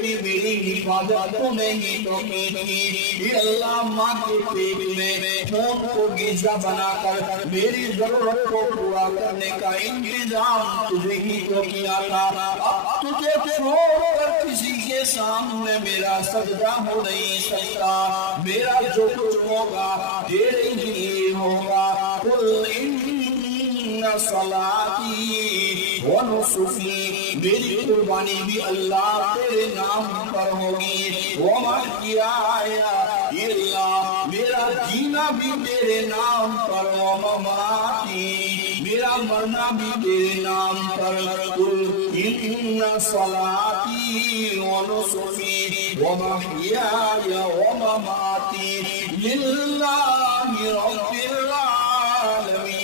بھی میری حفاظت تو نہیں تو کی تھی. اے اللہ ماں کے پیٹ میں خون کو غذا بنا کر میری ضرورت کو پورا کرنے کا انتظام تجھے ہی تو کیا تھا. اب تجھے چھوڑ کر کسی کے سامنے میرا سجدہ ہو نہیں سکتا. میرا جو کچھ ہوگا تیرے لیے ہوگا. قل ان صلاتی و نسکی، میری قربانی بھی اللہ تیرے نام پر ہوگی. ومحیایا، اللہ میرا جینا بھی تیرے نام پر. ومماتی، میرا مرنا بھی تیرے نام پر. قل ان صلاتی و نسکی ومحیایا ومماتی للہ رب العالمین.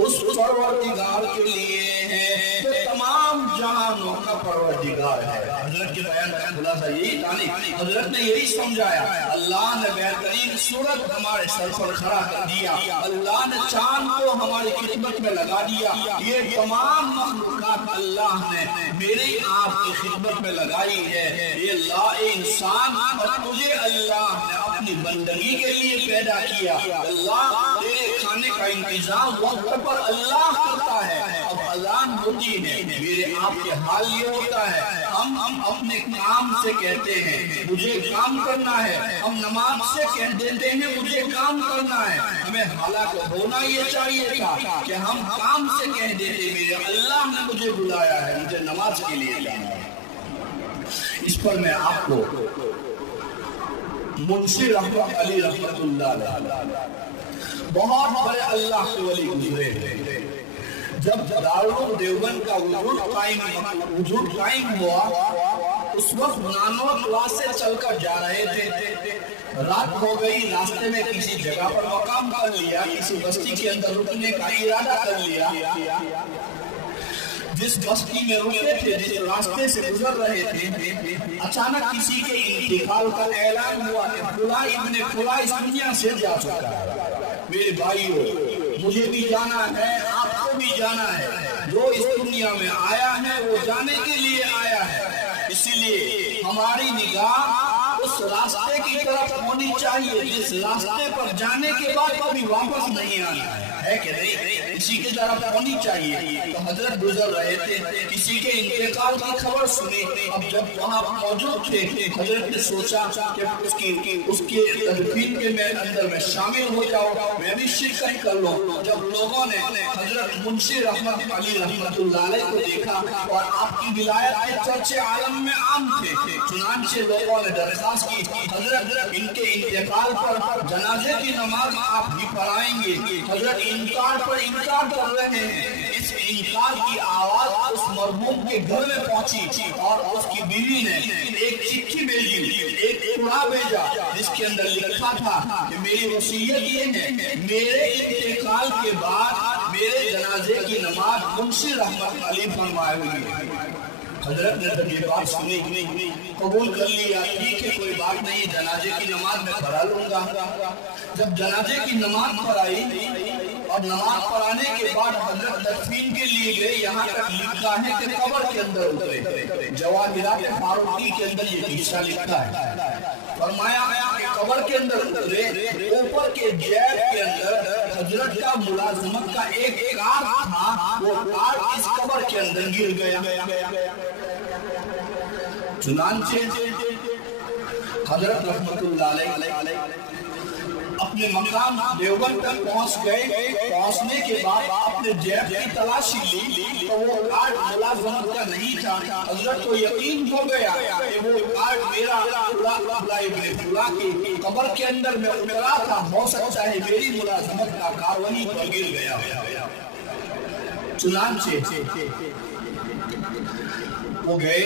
اس پروردگار کے لیے ہے جو تمام جہانوں کا پروردگار ہے. حضرت کے بیان کا خلاصہ یہی تھا. حضرت نے یہی سمجھایا. اللہ نے بہترین صورت ہمارے سر پر کھڑا کر دیا. اللہ نے چاند کو ہماری خدمت میں لگا دیا. یہ تمام مخلوقات اللہ نے میری آپ کی خدمت میں لگائی ہے. یہ اللہ انسان اور تجھے اللہ نے اپنی بندگی کے لیے پیدا کیا. اللہ تیرے کھانے کا انتظام وقت پر اللہ کرتا ہے. اب اذان ہوتی ہے، میرے آپ کے حال یہ ہوتا ہے ہم اپنے کام سے کہتے ہیں مجھے کام کرنا ہے. ہم نماز سے کہہ دیتے ہیں مجھے کام کرنا ہے. ہمیں حالانکہ ہونا یہ چاہیے تھا کہ ہم کام سے کہہ دیتے میرے اللہ نے مجھے بلایا ہے، مجھے نماز کے لیے جانا ہے. اس پر میں آپ کو منشی رحمت علی رحمت اللہ علیہ بہت بڑے اللہ کے ولی گزرے. جب دارالعلوم دیوبند کا وجود قائم ہوا اس وقت نانوا سے چل کر جا رہے تھے. رات ہو گئی، راستے میں کسی جگہ پر مقام کر لیا، کسی بستی کے اندر رکنے کا ارادہ کر لیا. جس بستی میں رکے تھے، جس راستے سے گزر رہے تھے، اچانک کسی کے انتقال کا اعلان ہوا کہ فلاں ابن فلاں اس دنیا سے جا چکا ہے. میرے بھائیو، مجھے بھی جانا ہے، آپ کو بھی جانا ہے. جو اس دنیا میں آیا ہے وہ جانے کے لیے آیا ہے. اسی لیے ہماری نگاہ اس راستے کی طرف ہونی چاہیے جس راستے پر جانے کے بعد کبھی واپس نہیں آنا ہے کہ نہیں؟ اسی کی طرف ہونی چاہیے. تو حضرت گزر رہے تھے، کسی کے انتقال کی خبر سنی. اب جب وہاں موجود تھے حضرت نے سوچا کہ اس کے تدفین کے اندر میں شامل ہو جاؤں، میں بھی شرکت کر لوں. جب لوگوں نے حضرت منشی رحمت علی رحمت اللہ علیہ کو دیکھا اور آپ کی ولایت کے چرچے عالم میں عام تھے، چنانچہ لوگوں نے درخواست کی حضرت ان کے انتقال پر جنازے کی نماز آپ بھی پڑھائیں گے. حضرت انکار پر انکار کر رہے ہیں. اس انکار کی آواز اس مرحوم کے گھر میں پہنچی اور اس کی بیوی نے ایک چٹھی بھیجی، ایک ٹکڑا بھیجا جس کے اندر لکھا تھا کہ میری وصیت یہ ہے، میرے انتقال کے بعد میرے جنازے کی نماز منشی رحمت علی فرمائے ہوئی. حضرت نے جب یہ بات سنی قبول کر لیا، ٹھیک ہے کوئی بات نہیں، جنازے کی نماز میں پڑھا لوں گا. جب جنازے کی نماز پڑھائی اور نماز پڑھانے کے بعد حضرت تدفین کے لیے گئے، یہاں تک لکھا ہے کہ قبر کے اندر اترے. جواہرات فاروقی کے اندر یہ حصہ لکھا ہے. فرمایا کہ قبر کے اندر اترے، اوپر کے جیب کے اندر حضرت کا ملازمت کا ایک کارڈ تھا، وہ کارڈ اس قبر کے اندر گر گیا. چنانچہ حضرت رحمت اللہ علیہ اپنے مقام دیوبند تک پہنچ گئے. پہنچنے کے بعد اپنے جیب کی تلاشی لی تو وہ کارڈ ملازمت کا نہیں تھا. حضرت کو یقین ہو گیا کہ وہ کارڈ میرا ابن فلاں کی قبر کے اندر میں اترا تھا، ہو سکتا ہے میری ملازمت کا کارڈ وہیں پر گر گیا. چنانچہ وہ گئے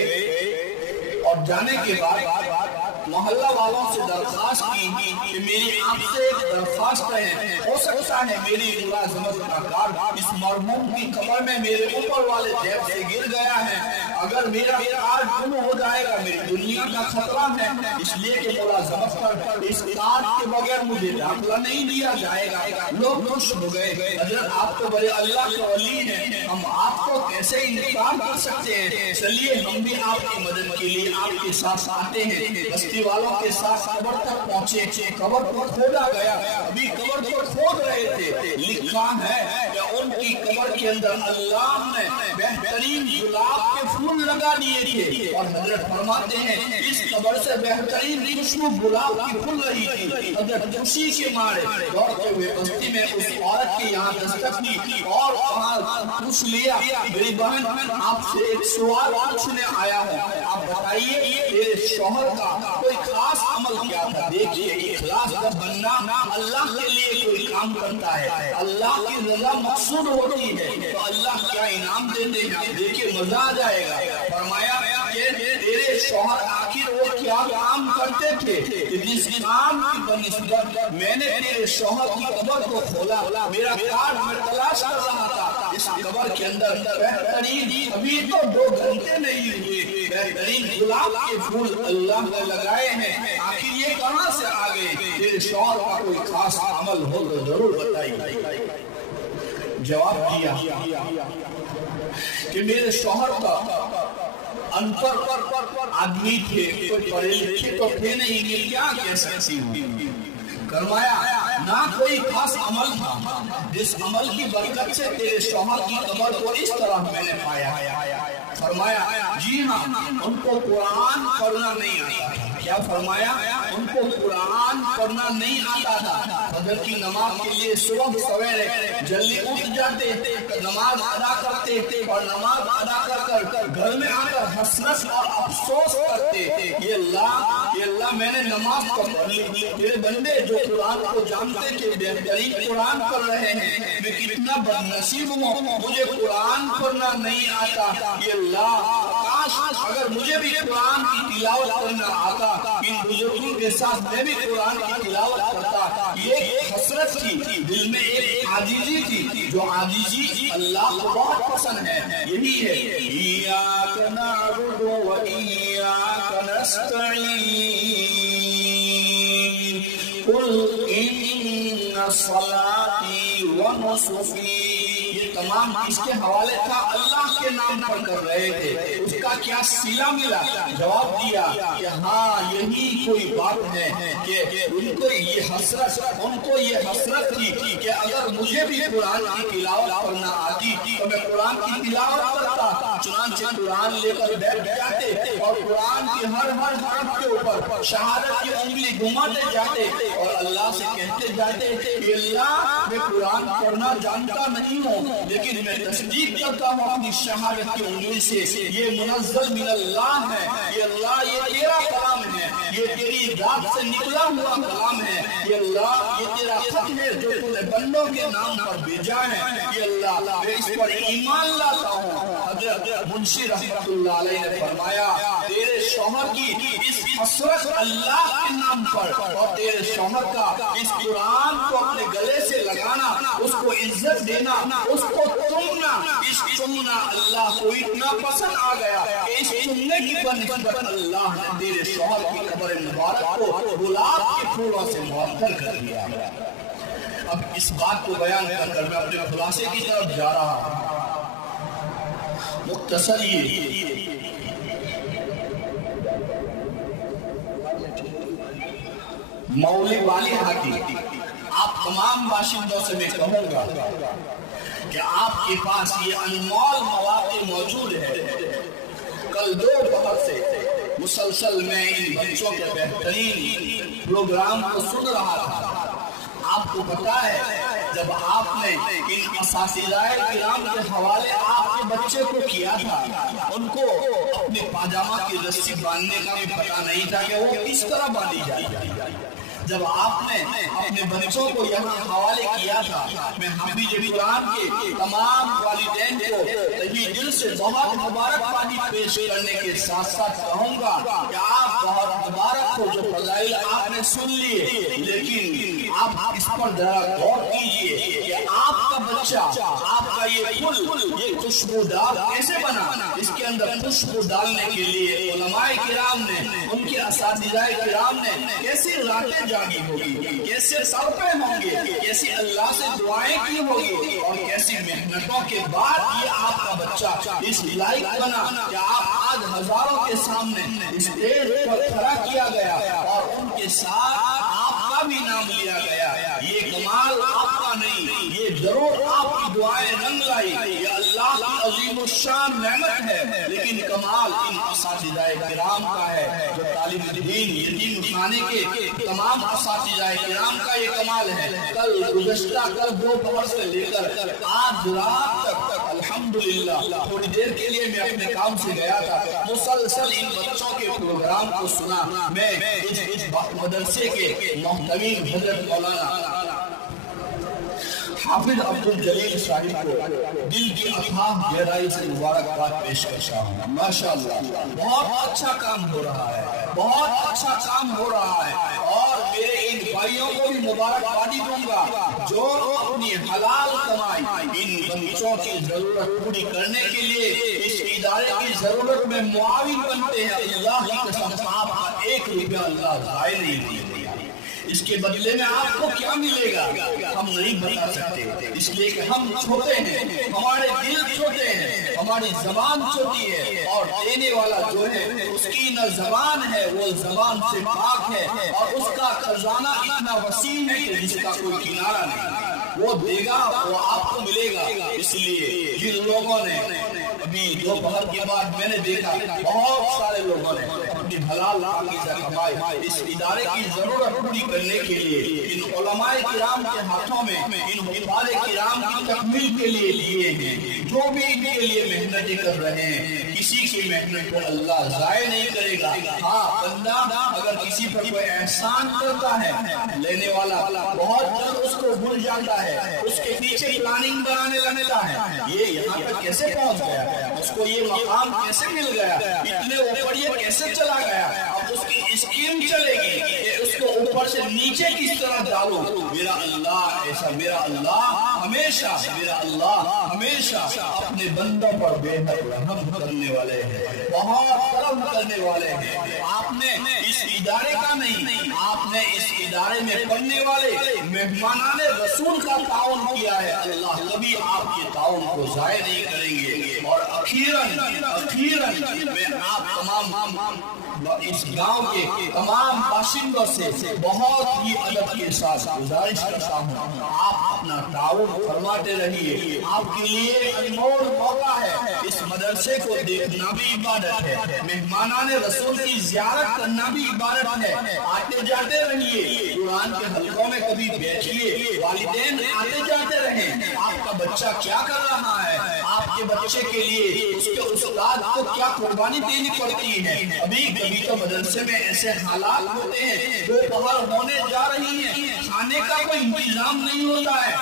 اور جانے کے بعد मोहल्ला वालों से दरख्वास्त की कि मेरी आपसे एक दरख्वास्त है, हो सकता है मेरी मुलाजमत का कार्ड इस मरहूम की कब्र में मेरे ऊपर वाले जेब से गिर गया है, अगर मेरा कार्ड गुम हो जाएगा मेरी दुनिया का खतरा है, इसलिए कि मुलाजमत पर इस कार्ड के बगैर मुझे दाखिला नहीं दिया जाएगा। लोग खुश हो गए, हजरत आप तो बड़े अल्लाह के वली हैं, हम आपको कैसे इनकार कर सकते हैं, चलिए हम भी आपकी मदद के लिए आपके साथ आते हैं। बस्ती वालों के साथ कब्र तक पहुंचे, कब्र को खोदा गया, अभी कब्र को खोद रहे थे, लिखा है कि उनकी कब्र के अंदर अल्लाह ने बेहतरीन गुलाब के फूल लगा दिए थे, और हजरत फरमाते हैं इस कब्र से बेहतरीन खुशबू गुलाब की फूल रही थी। हजरत खुशी के मारे दौड़ते हुए बस्ती में उस औरत के यहाँ दस्तक की और पूछ लिया, मेरी बहन आपसे एक सवाल पूछने आया हूँ, आप बताइए मेरे शौहर का कोई खास अमल क्या था। देखिए इखलास का बनना, अल्लाह के लिए कोई काम करता है, अल्लाह की रज़ा मकसूद होती है तो अल्लाह क्या इनाम देते हैं, देखिए मजा आ जाएगा। फरमाया तेरे शौहर आखिर वो क्या काम करते थे, जिस काम की बनिस्बत मैंने तेरे शौहर की कब्र को खोला, मेरा कार्ड में तलाश कर रहा था, इस कब्र के अंदर बेहतरीन, अभी तो 2 घंटे नहीं हुए, बेहतरीन गुलाब के फूल अल्लाह ने लगाए हैं, आखिर ये कहां से आ गए, तेरे शौहर का कोई खास अमल हो तो जरूर बताइए। जवाब दिया कि मेरे शौहर का अनपढ़ आदमी थे, कोई पढ़े लिखे तो थे नहीं, ये क्या कह सकती हूँ। फरमाया ना कोई खास अमल था जिस अमल की बरकत से तेरे शौहर की कब्र को इस तरह मैंने पाया। फरमाया जी हाँ, उनको कुरान पढ़ना नहीं आता था। क्या फरमाया, उनको कुरान पढ़ना नहीं आता था। फजर की नमाज के लिए सुबह सवेरे जल्दी उठ जाते, नमाज अदा करते और नमाज अदा कर घर में आकर हसरत और अफसोस करते, ये अल्लाह मैंने नमाज पढ़ ली, मेरे बंदे जो कुरान को जानते थे बेहतरीन कुरान पढ़ रहे हैं, मैं कितना बदनसीब हूँ, मुझे कुरान पढ़ना नहीं आता। ये अल्लाह काश अगर मुझे भी कुरान की तिलावत करना आता, इन बुजुर्गों के साथ मैं भी कुरान की तिलावत करता। ये हसरत थी, दिल में एक आजीजी थी, जो आजीजी अल्लाह को बहुत पसंद है। यही है इय्याक नअबुदु व इय्याक नस्तईन, कुल इन्ना सलाती व नुसुकी, तमाम किसके हवाले था, अल्लाह के नाम पर कर रहे थे। उसका क्या सिला मिला, जवाब दिया कि हाँ यही कोई बात है कि उनको ये हसरत थी कि अगर मुझे भी कुरान की तिलावत करना आती तो मैं कुरान की तिलावत करता। चुनांचे कुरान लेकर बैठ जाते और कुरान की हर हरफ के ऊपर शहादत की उंगली घुमाते जाते और अल्लाह से कहते जाते, अल्लाह मैं कुरान पढ़ना जानता नहीं हूँ, लेकिन मैं तस्दीक करता हूँ अपनी शहादत की उंगली से, ये मुनज़्ज़ल मिन अल्लाह है, ये अल्लाह ये तेरा कलाम है, ये तेरी जात से निकला हुआ कलाम है, ये अल्लाह ये तेरा खत है जो तूने बंदों के नाम पर भेजा है, ये अल्लाह मैं इस पर ईमान लाता हूँ। हज़रत मुंशी रहमतुल्लाह अलैह ने फरमाया, तेरे शौहर की इस हसरत अल्लाह के नाम पर और तेरे शौहर का इस कुरान को अपने गले से लगाना, उसको इज्जत देना, उसको चुमना, इस चुमना अल्लाह को इतना पसंद आ गया कि इस चुमने की बनिस्बत अल्लाह ने तेरे शौहर की कब्र मुबारक को गुलाब के फूलों से मुअत्तर कर दिया। अब इस बात को बयान कर मैं अपने खुलासे की तरफ जा रहा हूँ। मुख्तसर ये मौले वाले हाथी, आप तमाम बाशिंदों से मैं कहूँगा कि आपके पास ये अनमोल मौके मौजूद है। कल दोपहर से मुसलसल मैं इन बच्चों के बेहतरीन प्रोग्राम को सुन रहा था। आपको पता है जब आपने इन असातिज़ाए किराम के हवाले आपके बच्चे को किया था, उनको अपने पाजामा की रस्सी बांधने का भी पता नहीं था कि वो किस तरह बांधी जाएगी। जब आपने अपने बच्चों को यहाँ हवाले किया था, मैं हाफिज़ कुरान के तमाम वालिदैन को तहे दिल से बहुत मुबारकबादी पेश करने के साथ साथ कहूँगा कि आप बहुत मुबारक हो जो फजाइल आपने सुन लिए, लेकिन आप इस पर जरा गौर कीजिए कि आपका बच्चा, आपका ये फूल, ये खुशबूदार कैसे बना। इसके अंदर खुशबू डालने के लिए उलमाए किराम ने, उनके असातिज़ाए किराम ने कैसी रातें जागी होगी, कैसे सफ़े होंगे, कैसी अल्लाह से दुआएं की होगी, और कैसी मेहनतों के बाद ये आपका बच्चा इस लायक बना कि आप आज हजारों के सामने स्टेज पर खड़ा किया गया और उनके साथ आपका भी नाम लिया गया। ये कमाल आपका नहीं, ये जरूर आपकी दुआएं रंग लाई, ये अल्लाह की अजीम शान नेमत है, लेकिन कमाल इन असातिज़ाए किराम का है जो तालिब दीन यतीम खाने के तमाम असातिज़ाए किराम का ये कमाल है। कल दोपहर से लेकर आज रात तक अल्हम्दुलिल्लाह थोड़ी देर के लिए मैं अपने काम से गया था, मुसलसल इन बच्चों के प्रोग्राम को सुना। मैं इस मदरसे के मोहतमीम हजरत मौलाना हाफिज अब्दुल जलील साहिब को दिल की अथाह गहराई से मुबारकबाद पेश करता हूँ। माशाअल्लाह बहुत अच्छा काम हो रहा है, बहुत अच्छा काम हो रहा है, और मेरे इन भाइयों को भी मुबारकबादी दूंगा जो अपनी हलाल कमाई इन बच्चों की जरूरत पूरी करने के लिए इस इदारे की जरूरत में मुआविन बनते हैं। अल्लाह की कसम आपका 1 रुपया अल्लाह ज़ाया नहीं दिया, इसके बदले में आपको क्या मिलेगा हम नहीं बता सकते, इसलिए कि हम छोटे हैं, हमारे दिल छोटे हैं, हमारी जबान छोटी है, और देने वाला जो है उसकी न जबान है, वो जबान से पाक है, और उसका खजाना इतना वसीम है कि जिसका कोई किनारा नहीं। वो देगा, वो आपको मिलेगा। इसलिए जिन लोगों ने अभी दोपहर के बाद मैंने देखा बहुत सारे लोगों ने अपनी हलाल कमाई इस इदारे की जरूरत पूरी करने के लिए इन उलमाए किराम के हाथों में, इन हुफ़ाज़े किराम की तकमील के लिए लिए हैं। जो भी इनके लिए मेहनत कर रहे हैं, किसी की मेहनत को अल्लाह ज़ाया नहीं करेगा। हाँ, बंदा अगर किसी पर कोई एहसान करता है, लेने वाला बहुत जल्द उसको भूल जाता है, उसके पीछे प्लानिंग बनाने लगता है, ये यहाँ पर कैसे पहुँच गया, उसको ये मकाम कैसे मिल गया, इतने ऊपर ये कैसे चला गया, अब उसकी स्कीम चलेगी कि उसको ऊपर से नीचे किस तरह डालो। मेरा अल्लाह ऐसा, मेरा अल्लाह हमेशा, मेरा अल्लाह हमेशा अपने बंदों पर बेहद रहम करने वाले हैं, बहुत करम करने वाले हैं। आपने इस इदारे का नहीं, आपने इस इदारे में पढ़ने वाले मेहमानाने रसूल का ताउन किया है। अल्लाह कभी आपके ताउन को ज़ाया नहीं करेंगे। और अखीरन मैं आप तमाम इस गांव के तमाम बाशिंदों से बहुत ही अदब के साथ गुजारिश करता हूँ, आप अपना ताउन फरमाते रहिए। आपके लिए अनमोल मौका है, इस मदरसे को देखना भी इबादत है, मेहमानाने रसूल की ज़ियारत करना भी इबादत है। आते जाते रहिए, कुरान के हलकों में कभी बैठिए, वालिदैन आते जाते रहें। आपका बच्चा क्या कर रहा है, आपके बच्चे के लिए उसके उस्ताद को क्या कुर्बानी देनी पड़ती है। अभी कभी तो मदरसे में ऐसे हालात होते हैं, दोपहर होने जा रही है, खाने का कोई इंतजाम नहीं होता है,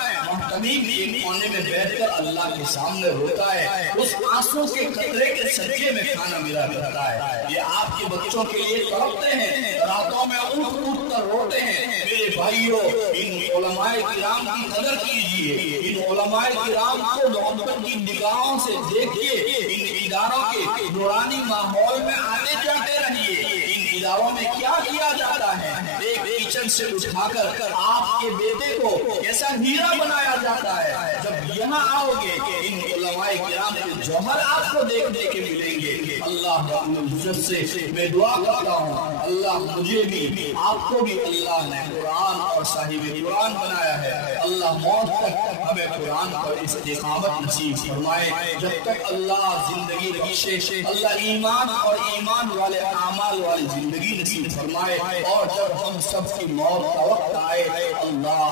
तमीम एक कोने में बैठकर अल्लाह के सामने रोता है, उस आंसू के कतरे के सदके में खाना मिला करता है। ये आपके बच्चों के लिए तड़पते हैं, रातों में उठ कर रोते हैं। मेरे भाइयों, इन उलमाए किराम की कदर कीजिए, इन उलमाए किराम को मोहब्बत की निगाहों से देखिए, इन इदारों के नूरानी माहौल में आने जाते रहिए। इन इदारों में क्या किया जाता है, एक किचन से उठाकर आपके बेटे को कैसा हीरा बनाया जाता है। जब यहाँ आओगे इन उलमाए किराम के जौहर आपको देखने के मिलेंगे। अल्लाह रब्बुल इज्जत से मैं दुआ करता हूँ, अल्लाह मुझे भी आपको भी अल्लाह ने कुरान और साहिब कुरान बनाया है। अल्लाह मौत तक हमें कुरान पर इस्तिकामत नसीब फरमाए। जब तक अल्लाह जिंदगी बख्शे, अल्लाह ईमान और ईमान वाले आमाल वाली जिंदगी नसीब फरमाए। और जब हम सब की मौत का वक्त आए, अल्लाह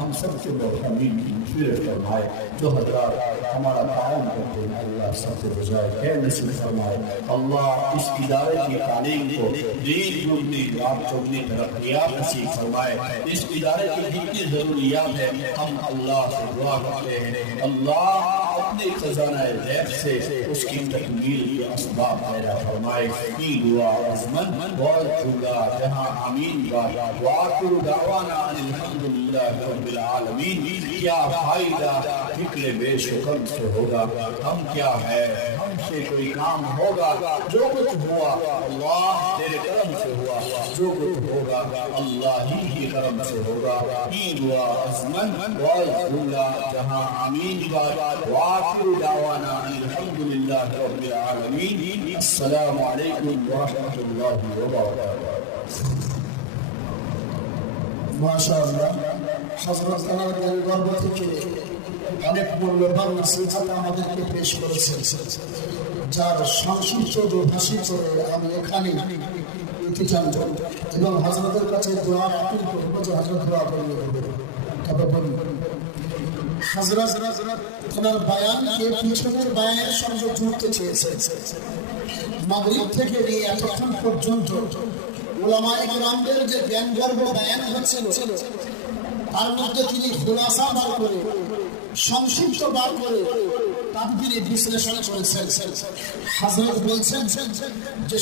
हम सब के मौहमीन की मग़फ़िरत फरमाए। जो हज़रात हमारा ताउन करते हैं, अल्लाह सबसे बजाय खैर नसीब फरमाए। अल्लाह इस इदारे की तालीम को दीन दुगनी रात चौगनी तरक्कियात नसीब फरमाए। इस इदारे की जितनी ज़रूरियात है, हम अल्लाह से दुआ करते हैं, अल्लाह اپنے خزانہ غیب سے اس کی تکمیل کے اسباب پیدا فرمائے. دعا عظمن بہت جھولا جہاں آمین کا وآخر دعوانا ان الحمدللہ رب العالمین. کیا فائدہ فکر بے شکر سے ہوگا؟ ہم کیا ہے، ہم سے کوئی کام ہوگا؟ جو کچھ ہوا اللہ تیرے کرم سے ہوا، جو کچھ ہوگا اللہ ہی کے کرم سے ہوگا. دعا عظمن بہت جھولا جہاں آمین کا وآخر دعوانا ان الحمدللہ رب العالمین. السلام علیکم ورحمۃ اللہ وبرکاتہ. মাশাআল্লাহ, হযরত আনার গর্ব থেকে অনেক মূল্যবান নসিহত আমাদেরকে পেশ করেছেন, যার সংক্ষিপ্ত দোভাষী করে আমি এখানে ইতি টানব এবং হযরতের কাছে দোয়া আপিল করব যে হযরত দোয়া করিয়ে দেবেন. তবে বলুন হযরত ওনার বায়ানকে পিছনের বায়ানের সঙ্গে জুড়তে চেয়েছেন. মাগরিব থেকে নিয়ে এতক্ষণ পর্যন্ত উলামায়ে কেরামদের যে জ্ঞানগর্ভ বায়ান হচ্ছিল তার মধ্যে তিনি খুলাসা বার করে, সংক্ষিপ্ত বার করে তার তিনি বিশ্লেষণ করেছেন. হযরত বলছেন যে